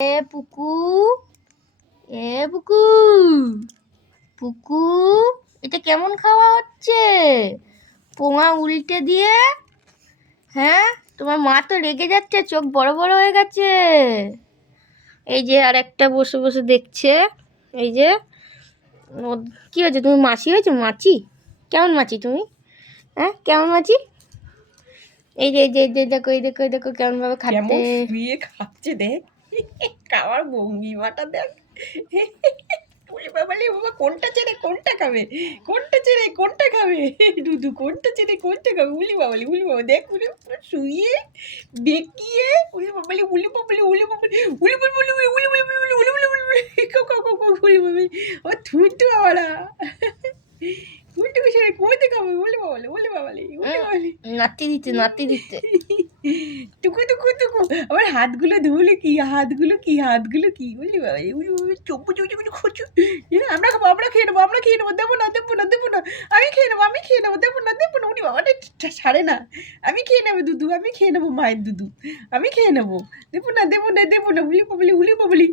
এ পুকু, এ পুকু, পুকু, এটা কেমন খাওয়া হচ্ছে? পোঙা উল্টে দিয়ে। হ্যাঁ, তোমার মা তো রেগে যাচ্ছে, চোখ বড় বড় হয়ে গেছে। এই যে আর একটা বসে বসে দেখছে। এই যে কি হয়েছে, তুমি মাছি হয়েছো? মাছি? কেমন মাছি তুমি? হ্যাঁ, কেমন মাছি? এই যে দেখো, এই দেখো, এই দেখো কেমন ভাবে খাচ্ছে। শুয়ে খাচ্ছে দেখ, খাওয়ার ভঙ্গিমাটা দেখ। ওরে বাবালে বাবা, কোনটা ছেড়ে কোনটা খাবে, কোনটা ছেড়ে কোনটা খাবে, দুধু কোনটা ছেড়ে কোনটা খাবে। উলি বাবালি, উলি বাবা দেখ, উলি শুয়ে বেঁকিয়ে, উলি বাবালি, উলি বাবালি, উলি বাবালি, উলি বাবালি, উলি বাবালি, উলি বাবালি, উলি বাবালি, ও থুতু বাবারা, কুটুকে ছেড়ে কোথায় খাবে, উলি বাবালি, উলি বাবালি, উলি বাবালি। নাতি দিতে, নাতি দিতে। টুকু টুকু টুকু, আমার হাতগুলো ধুলে কি, হাতগুলো কি, হাতগুলো কি, বুঝলি বাবা, এগুলো চপ্পু চুচু কিছু খোঁচু। আমরা খাবো, আমরা খেয়ে নেবো, আমরা খেয়ে নেবো, দেবো না, দেবো না, দেবো না, আমি খেয়ে নেবো, আমি খেয়ে নেবো, দেবো না, দেবো না, উনি বাবাটা ছাড়ে না। আমি খেয়ে নেবো দুধু, আমি খেয়ে নেবো মায়ের দুধু, আমি খেয়ে নেবো, দেবো না, দেবো না, দেবো না, উলি পাবলি, উলি পাবলি।